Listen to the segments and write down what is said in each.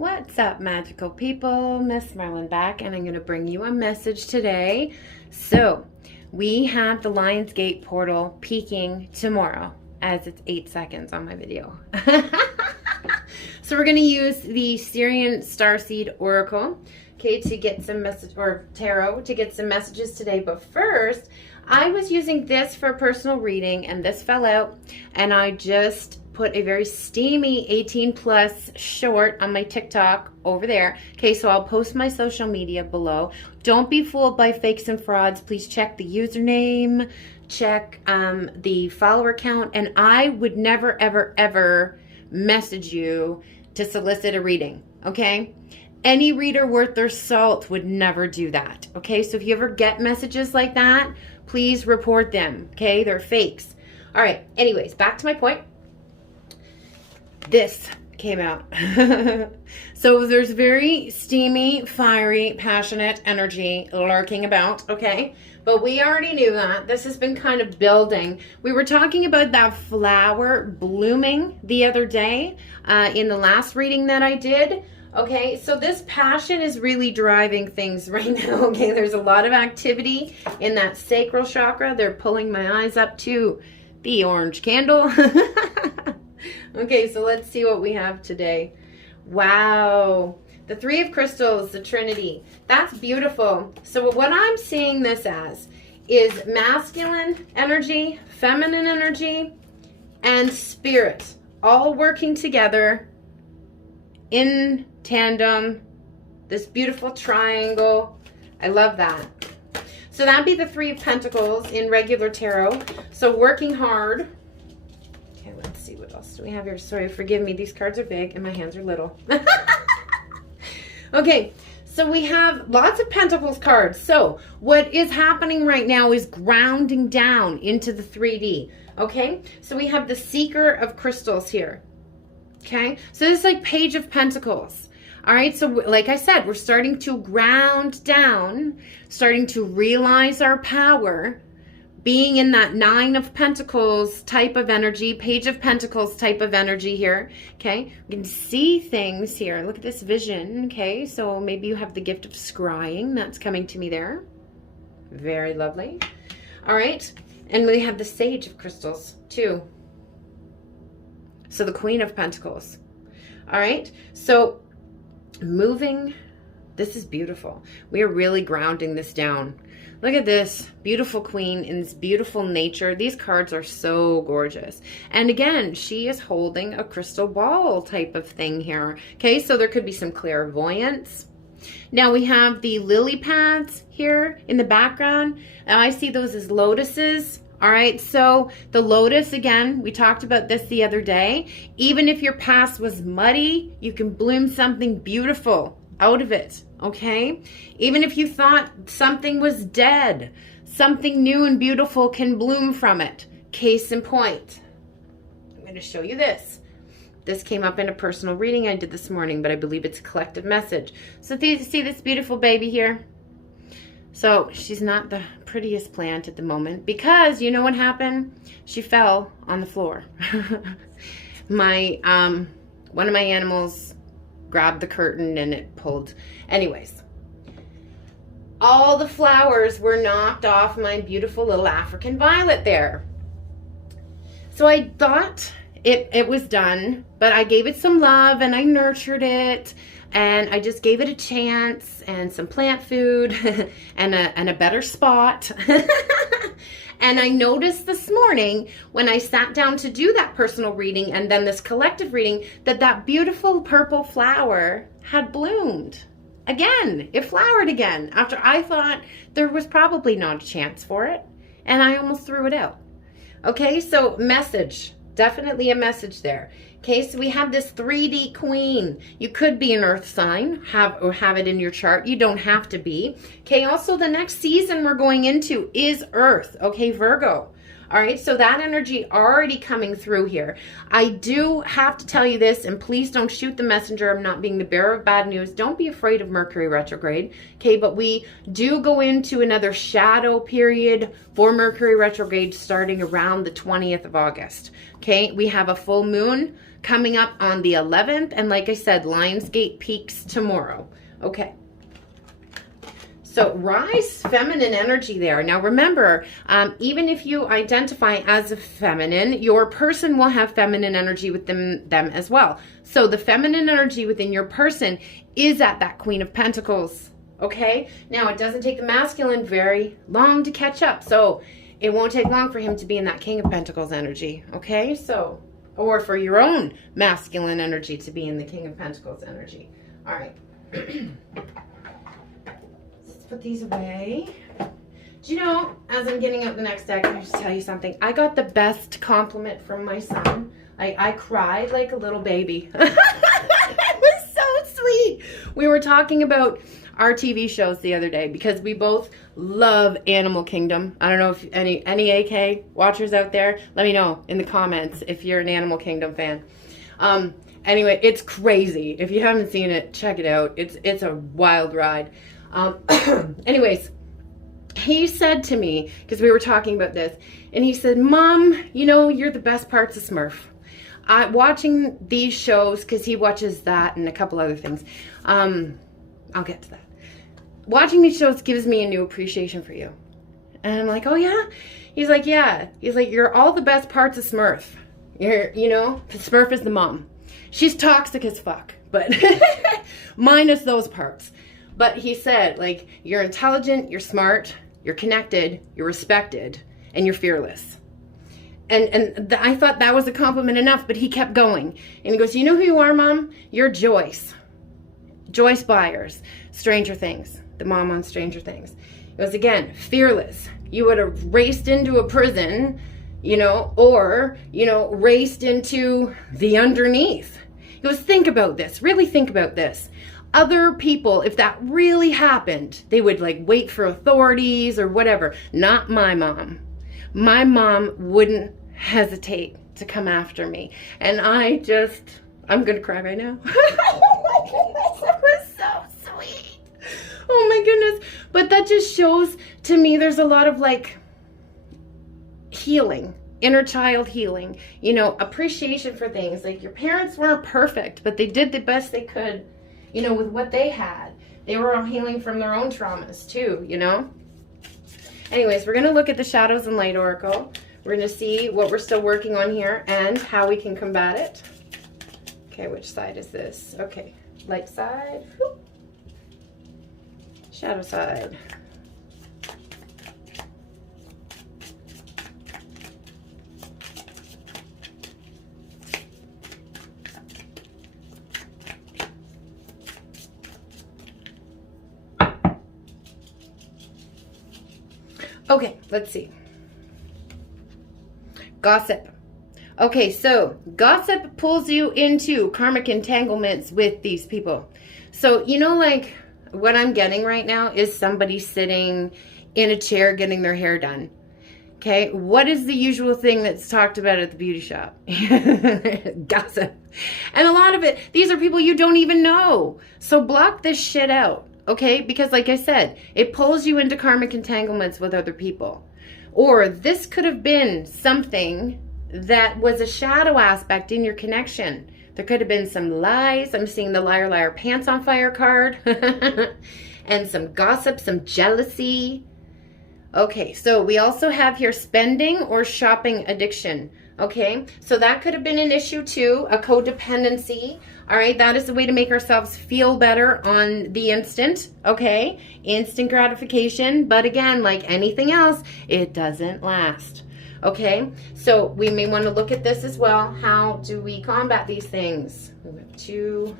What's up, magical people? MsMerlin back, and I'm going to bring you a message today. So, we have the Lionsgate portal peaking tomorrow, as it's 8 seconds on my video. So we're going to use the Syrian Starseed Oracle, okay, to get some message, or tarot, to get some messages today. But first, I was using this for a personal reading, and this fell out, and I just put a very steamy 18 plus short on my TikTok over there. Okay, so I'll post my social media below. Don't be fooled by fakes and frauds. Please check the username, check the follower count, and I would never, ever, ever message you to solicit a reading, okay? Any reader worth their salt would never do that, okay? So if you ever get messages like that, please report them, okay? They're fakes. All right, anyways, back to my point. This came out. So there's very steamy, fiery, passionate energy lurking about, okay? But we already knew that. This has been kind of building. We were talking about that flower blooming the other day in the last reading that I did. Okay, so this passion is really driving things right now, okay? There's a lot of activity in that sacral chakra. They're pulling my eyes up to the orange candle. Okay, so let's see what we have today. Wow. The Three of Crystals, the Trinity. That's beautiful. So what I'm seeing this as is masculine energy, feminine energy, and spirit all working together in tandem. This beautiful triangle. I love that. So that'd be the Three of Pentacles in regular tarot. So working hard. Okay, let's see, what else do we have here? Sorry, forgive me. These cards are big and my hands are little. Okay, so we have lots of Pentacles cards. So what is happening right now is grounding down into the 3D. Okay, so we have the Seeker of Crystals here. Okay, so this is like Page of Pentacles. All right, so like I said, we're starting to ground down, starting to realize our power, being in that Nine of Pentacles type of energy, Page of Pentacles type of energy here, okay? We can see things here. Look at this vision, okay? So maybe you have the gift of scrying. That's coming to me there. Very lovely. All right, and we have the Sage of Crystals too. So the Queen of Pentacles. All right, so moving, this is beautiful. We are really grounding this down. Look at this beautiful queen in this beautiful nature. These cards are so gorgeous. And again, she is holding a crystal ball type of thing here. Okay, so there could be some clairvoyance. Now we have the lily pads here in the background. And I see those as lotuses. All right, so the lotus, again, we talked about this the other day. Even if your past was muddy, you can bloom something beautiful out of it, okay? Even if you thought something was dead, something new and beautiful can bloom from it. Case in point, I'm going to show you this. This came up in a personal reading I did this morning, but I believe it's a collective message. So see this beautiful baby here? So she's not the prettiest plant at the moment because you know what happened? She fell on the floor. One of my animals grabbed the curtain and it pulled. Anyways, all the flowers were knocked off my beautiful little African violet there. So I thought it was done, but I gave it some love and I nurtured it. And I just gave it a chance and some plant food and a better spot. And I noticed this morning when I sat down to do that personal reading and then this collective reading that that beautiful purple flower had bloomed. Again, it flowered again after I thought there was probably not a chance for it. And I almost threw it out. Okay, so message. Definitely a message there. Okay, so we have this 3D queen. You could be an earth sign, have it in your chart. You don't have to be. Okay, also the next season we're going into is Earth. Okay, Virgo. All right, so that energy already coming through here. I do have to tell you this, and please don't shoot the messenger. I'm not being the bearer of bad news. Don't be afraid of Mercury retrograde, okay? But we do go into another shadow period for Mercury retrograde starting around the 20th of August, okay? We have a full moon coming up on the 11th, and like I said, Lionsgate peaks tomorrow, okay? So rise feminine energy there. Now remember, even if you identify as a feminine, your person will have feminine energy within them as well. So the feminine energy within your person is at that Queen of Pentacles, okay? Now it doesn't take the masculine very long to catch up. So it won't take long for him to be in that King of Pentacles energy, okay? So, or for your own masculine energy to be in the King of Pentacles energy. All right. Put these away. Do you know, as I'm getting out the next deck, I just tell you something. I got the best compliment from my son. I cried like a little baby. It was so sweet. We were talking about our TV shows the other day because we both love Animal Kingdom. I don't know if any AK watchers out there, let me know in the comments if you're an Animal Kingdom fan. Anyway, it's crazy. If you haven't seen it, check it out. It's a wild ride. Anyways, he said to me, because we were talking about this, and he said, Mom, you know, you're the best parts of Smurf. Watching these shows, because he watches that and a couple other things. I'll get to that. Watching these shows gives me a new appreciation for you. And I'm like, oh yeah? He's like, yeah. He's like, you're all the best parts of Smurf. You know, Smurf is the mom. She's toxic as fuck, but minus those parts. But he said, like, you're intelligent, you're smart, you're connected, you're respected, and you're fearless. And I thought that was a compliment enough, but he kept going. And he goes, you know who you are, Mom? You're Joyce. Joyce Byers, Stranger Things, the mom on Stranger Things. It was, again, fearless. You would have raced into a prison, you know, or, you know, raced into the underneath. He goes, think about this. Really think about this. Other people, if that really happened, they would like wait for authorities or whatever. Not my mom. My mom wouldn't hesitate to come after me. And I'm gonna cry right now. Oh my goodness, it was so sweet. Oh my goodness. But that just shows to me there's a lot of like healing, inner child healing, you know, appreciation for things. Like your parents weren't perfect, but they did the best they could, you know, with what they had. They were all healing from their own traumas too, you know? Anyways, we're going to look at the Shadows and Light Oracle. We're going to see what we're still working on here and how we can combat it. Okay, which side is this? Okay, light side. Whoop. Shadow side. Okay, let's see. Gossip. Okay, so gossip pulls you into karmic entanglements with these people. So, you know, like what I'm getting right now is somebody sitting in a chair getting their hair done. Okay, what is the usual thing that's talked about at the beauty shop? Gossip. And a lot of it, these are people you don't even know. So block this shit out. Okay, because like I said, it pulls you into karmic entanglements with other people. Or this could have been something that was a shadow aspect in your connection. There could have been some lies. I'm seeing the liar, liar, pants on fire card. And some gossip, some jealousy. Okay, so we also have here spending or shopping addiction. Okay, so that could have been an issue too, a codependency. All right, that is the way to make ourselves feel better on the instant, okay? Instant gratification, but again, like anything else, it doesn't last, okay? So we may want to look at this as well. How do we combat these things? We have to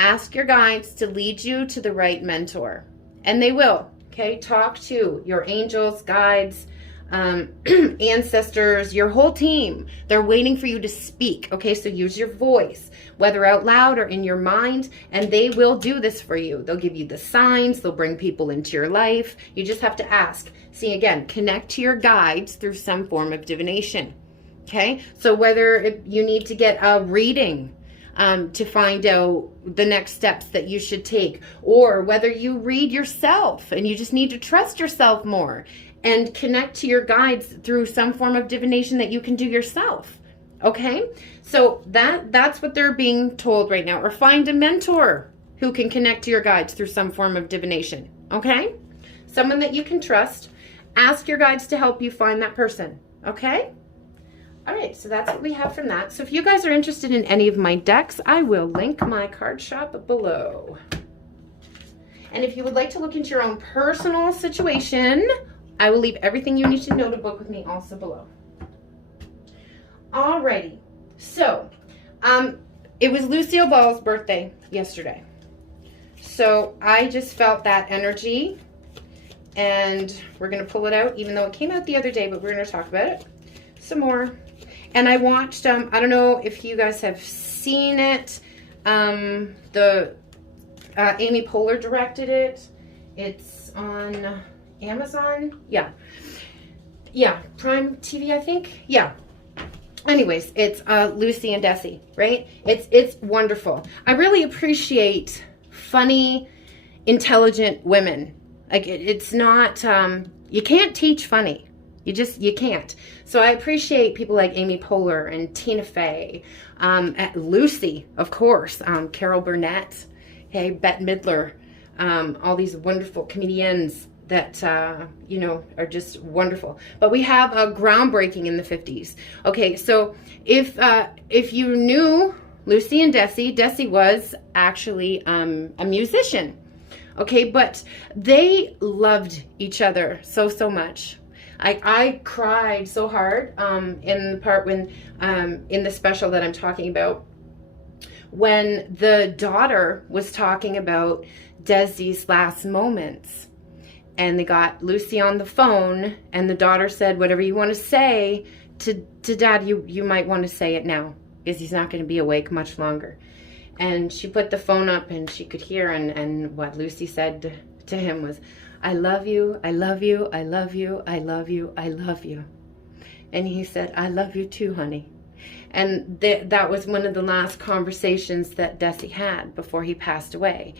ask your guides to lead you to the right mentor, and they will, okay? Talk to your angels, guides, ancestors, your whole team. They're waiting for you to speak. Okay, so use your voice, whether out loud or in your mind, and they will do this for you. They'll give you the signs. They'll bring people into your life. You just have to ask. See, again, connect to your guides through some form of divination. Okay, so whether you need to get a reading to find out the next steps that you should take, or whether you read yourself and you just need to trust yourself more and connect to your guides through some form of divination that you can do yourself. Okay, so that's what they're being told right now. Or find a mentor who can connect to your guides through some form of divination. Okay, someone that you can trust. Ask your guides to help you find that person. Okay. All right, so that's what we have from that. So if you guys are interested in any of my decks, I will link my card shop below. And if you would like to look into your own personal situation, I will leave everything you need to know to book with me also below. Alrighty, so it was Lucille Ball's birthday yesterday. So I just felt that energy, and we're going to pull it out, even though it came out the other day, but we're going to talk about it some more. And I watched, I don't know if you guys have seen it, Amy Poehler directed it. It's on Amazon. Yeah, Prime TV, I think. Yeah. Anyways, it's Lucy and Desi, right? It's wonderful. I really appreciate funny, intelligent women. Like, it's not, you can't teach funny. You can't. So I appreciate people like Amy Poehler and Tina Fey, Lucy, of course, Carol Burnett, okay, Bette Midler, all these wonderful comedians that, you know, are just wonderful. But we have a groundbreaking in the 50s. Okay, so if you knew Lucy and Desi was actually a musician. Okay, but they loved each other so much. I cried so hard in the part when in the special that I'm talking about, when the daughter was talking about Desi's last moments, and they got Lucy on the phone, and the daughter said, whatever you want to say to Dad, you might want to say it now, because he's not going to be awake much longer. And she put the phone up, and she could hear, and what Lucy said to him was, I love you, I love you, I love you, I love you, I love you. And he said, I love you too, honey. And that was one of the last conversations that Desi had before he passed away,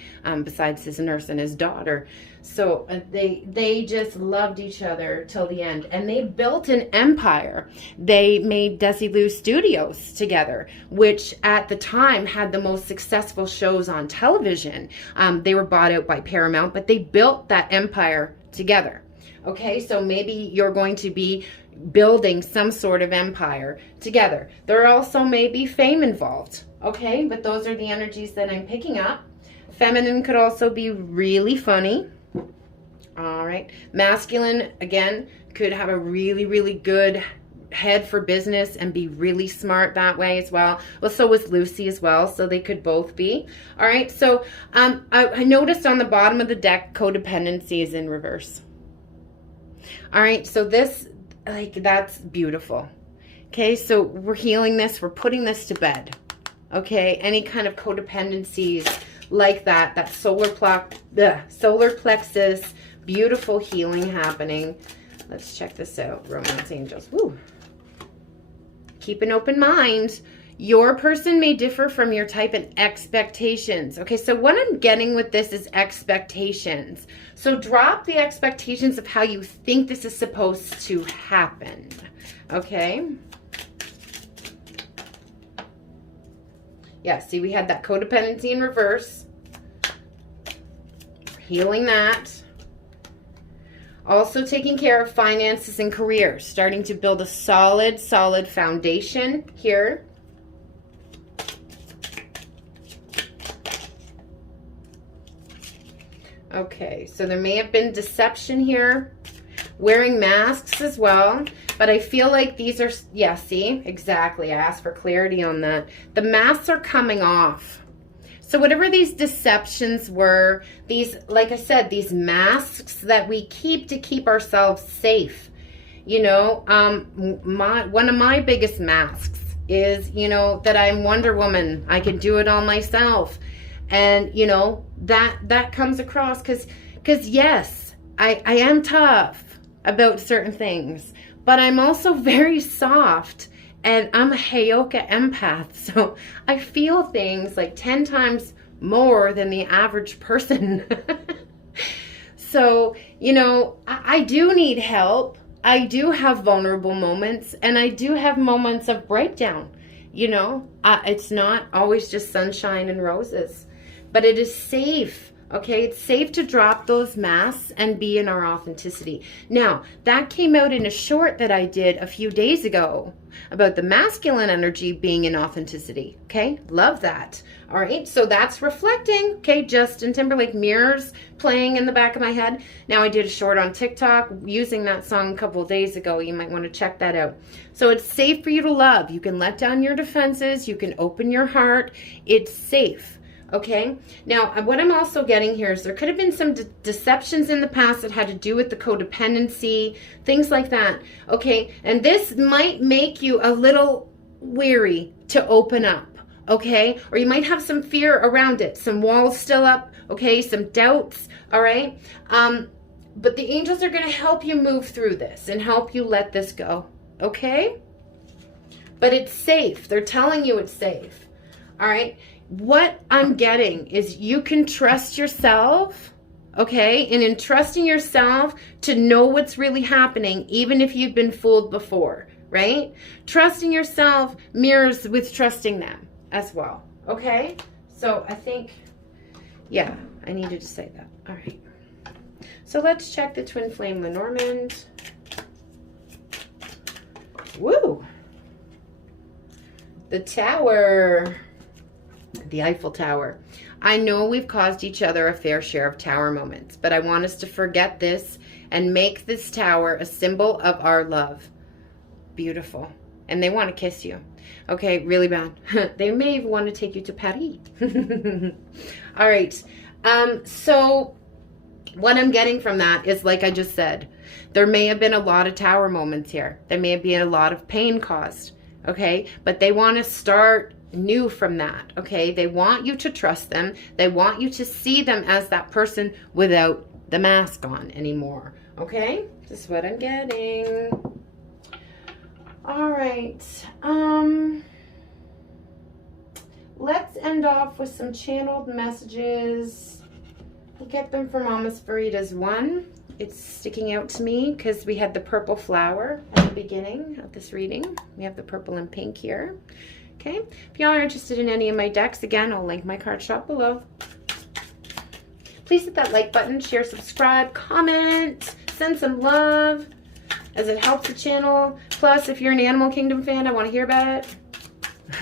besides his nurse and his daughter. So they just loved each other till the end. And they built an empire. They made Desilu Studios together, which at the time had the most successful shows on television. They were bought out by Paramount, but they built that empire together. Okay, so maybe you're going to be building some sort of empire together. There also may be fame involved, okay? But those are the energies that I'm picking up. Feminine could also be really funny. All right. Masculine, again, could have a really good head for business and be really smart that way as well. Well, so was Lucy as well, so they could both be. All right, so I noticed on the bottom of the deck, codependency is in reverse. All right, so this, like, that's beautiful. Okay, so we're healing this. We're putting this to bed. Okay, any kind of codependencies like that solar plexus, beautiful healing happening. Let's check this out, Romance Angels. Woo. Keep an open mind. Your person may differ from your type in expectations. Okay, so what I'm getting with this is expectations. So drop the expectations of how you think this is supposed to happen. Okay? Yeah, see, we had that codependency in reverse. Healing that. Also taking care of finances and career. Starting to build a solid foundation here. Okay, so there may have been deception here. Wearing masks as well. But I feel like these are, yeah, see? Exactly. I asked for clarity on that. The masks are coming off. So whatever these deceptions were, these, like I said, these masks that we keep to keep ourselves safe. You know, one of my biggest masks is, you know, that I'm Wonder Woman. I can do it all myself. And, you know, that comes across because yes, I am tough about certain things, but I'm also very soft, and I'm a Heyoka empath. So I feel things like 10 times more than the average person. So, you know, I do need help. I do have vulnerable moments, and I do have moments of breakdown. You know, it's not always just sunshine and roses, but it is safe. Okay, it's safe to drop those masks and be in our authenticity. Now, that came out in a short that I did a few days ago about the masculine energy being in authenticity. Okay, love that. All right, so that's reflecting. Okay, Justin Timberlake, Mirrors, playing in the back of my head. Now, I did a short on TikTok using that song a couple of days ago. You might want to check that out. So it's safe for you to love. You can let down your defenses. You can open your heart. It's safe. Okay, now what I'm also getting here is there could have been some deceptions in the past that had to do with the codependency, things like that. Okay, and this might make you a little weary to open up. Okay, or you might have some fear around it, some walls still up. Okay, some doubts. All right, but the angels are going to help you move through this and help you let this go. Okay, but it's safe. They're telling you it's safe. All right. What I'm getting is you can trust yourself, okay? And in trusting yourself to know what's really happening, even if you've been fooled before, right? Trusting yourself mirrors with trusting them as well, okay? So I think, yeah, I needed to say that. All right. So let's check the Twin Flame Lenormand. Woo! The Tower. The Eiffel Tower. I know we've caused each other a fair share of tower moments, but I want us to forget this and make this tower a symbol of our love. Beautiful. And they want to kiss you. Okay, really bad. They may even want to take you to Paris. All right. So what I'm getting from that is, like I just said, there may have been a lot of tower moments here. There may have been a lot of pain caused. Okay, but they want to start new from that. Okay, they want you to trust them. They want you to see them as that person without the mask on anymore. Okay, this is what I'm getting. All right, let's end off with some channeled messages. We'll get them from Almas Farida's one. It's sticking out to me because we had the purple flower at the beginning of this reading. We have the purple and pink here. Okay, if y'all are interested in any of my decks, again, I'll link my card shop below. Please hit that like button, share, subscribe, comment, send some love, as it helps the channel. Plus, if you're an Animal Kingdom fan, I want to hear about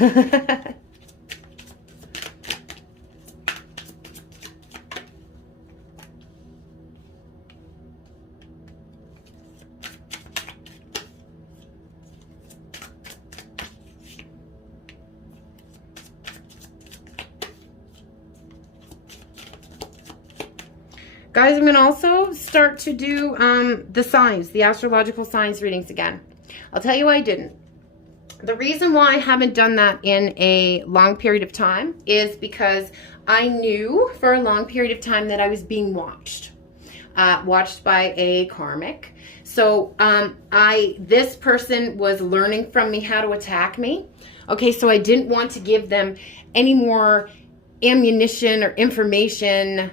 it. Guys, I'm going to also start to do the signs, the astrological signs readings again. I'll tell you why I didn't. The reason why I haven't done that in a long period of time is because I knew for a long period of time that I was being watched. Watched by a karmic. So this person was learning from me how to attack me. Okay, so I didn't want to give them any more ammunition or information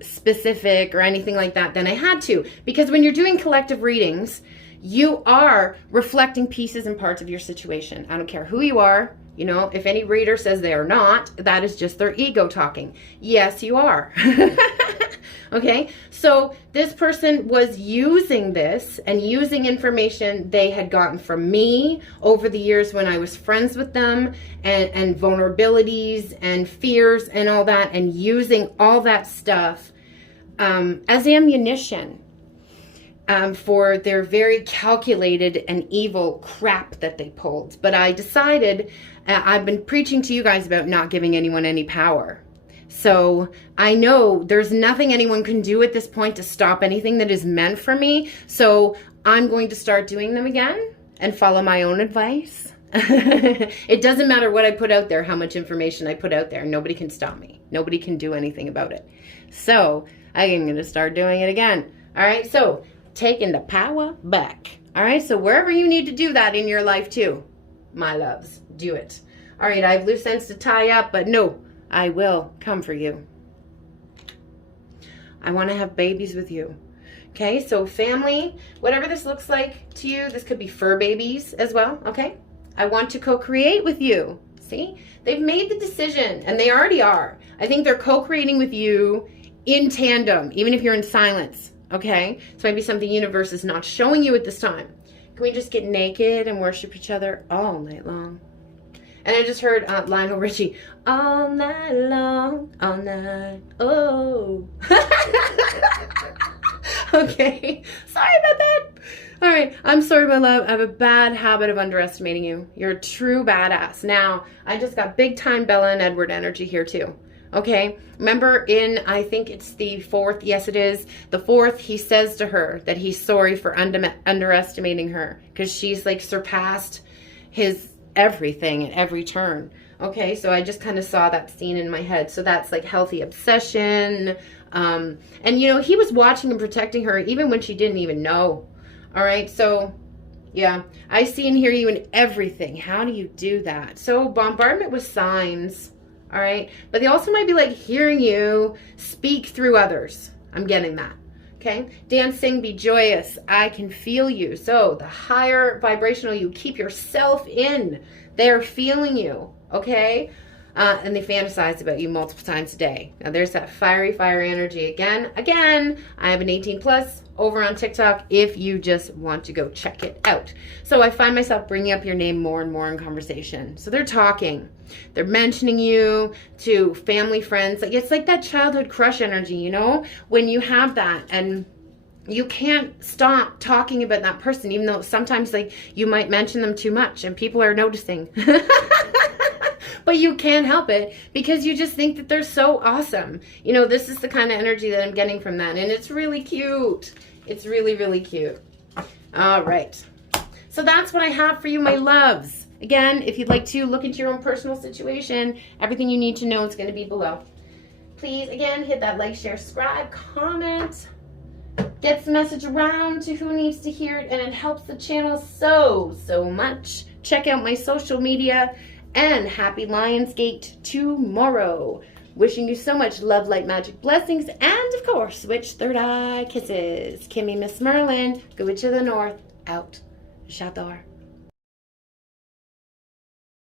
specific or anything like that than I had to. Because when you're doing collective readings, you are reflecting pieces and parts of your situation. I don't care who you are. You know, if any reader says they are not, that is just their ego talking. Yes, you are. Okay, so this person was using this and using information they had gotten from me over the years when I was friends with them, and vulnerabilities and fears and all that, and using all that stuff as ammunition for their very calculated and evil crap that they pulled. But I decided, I've been preaching to you guys about not giving anyone any power. So I know there's nothing anyone can do at this point to stop anything that is meant for me. So I'm going to start doing them again and follow my own advice. It doesn't matter what I put out there, how much information I put out there. Nobody can stop me. Nobody can do anything about it. So I am going to start doing it again. All right. So taking the power back. All right. So wherever you need to do that in your life too, my loves, do it. All right. I have loose ends to tie up, but no, I will come for you. I want to have babies with you. Okay. So family, whatever this looks like to you, this could be fur babies as well. Okay. I want to co-create with you. See, they've made the decision and they already are. I think they're co-creating with you in tandem, even if you're in silence. Okay. So maybe something the universe is not showing you at this time. Can we just get naked and worship each other all night long? And I just heard Lionel Richie, all night long, all night. Oh. Okay. Sorry about that. All right, I'm sorry, my love. I have a bad habit of underestimating you. You're a true badass. Now, I just got big time Bella and Edward energy here too. Okay, remember in, I think it's the 4th, yes it is, the 4th, he says to her that he's sorry for underestimating her because she's like surpassed his everything at every turn. Okay, so I just kind of saw that scene in my head. So that's like healthy obsession. And you know, he was watching and protecting her even when she didn't even know. All right, so yeah, I see and hear you in everything. How do you do that? So bombardment with signs, all right? But they also might be like hearing you speak through others. I'm getting that, okay? Dance, sing, be joyous. I can feel you. So the higher vibrational you keep yourself in, they're feeling you, okay? And they fantasize about you multiple times a day. Now there's that fiery fire energy again. I have an 18+ over on TikTok if you just want to go check it out. So I find myself bringing up your name more and more in conversation. So they're talking. They're mentioning you to family, friends. Like it's like that childhood crush energy, you know? When you have that and you can't stop talking about that person, even though sometimes like you might mention them too much and people are noticing. But you can't help it because you just think that they're so awesome. You know, this is the kind of energy that I'm getting from that. And it's really cute. It's really, really cute. All right. So that's what I have for you, my loves. Again, if you'd like to look into your own personal situation, everything you need to know is going to be below. Please, again, hit that like, share, subscribe, comment. Gets the message around to who needs to hear it. And it helps the channel so much. Check out my social media. And happy Lionsgate tomorrow. Wishing you so much love, light, magic, blessings, and of course, witch third eye kisses. Kimmy, MsMerlin, go to the north, out, Shadar.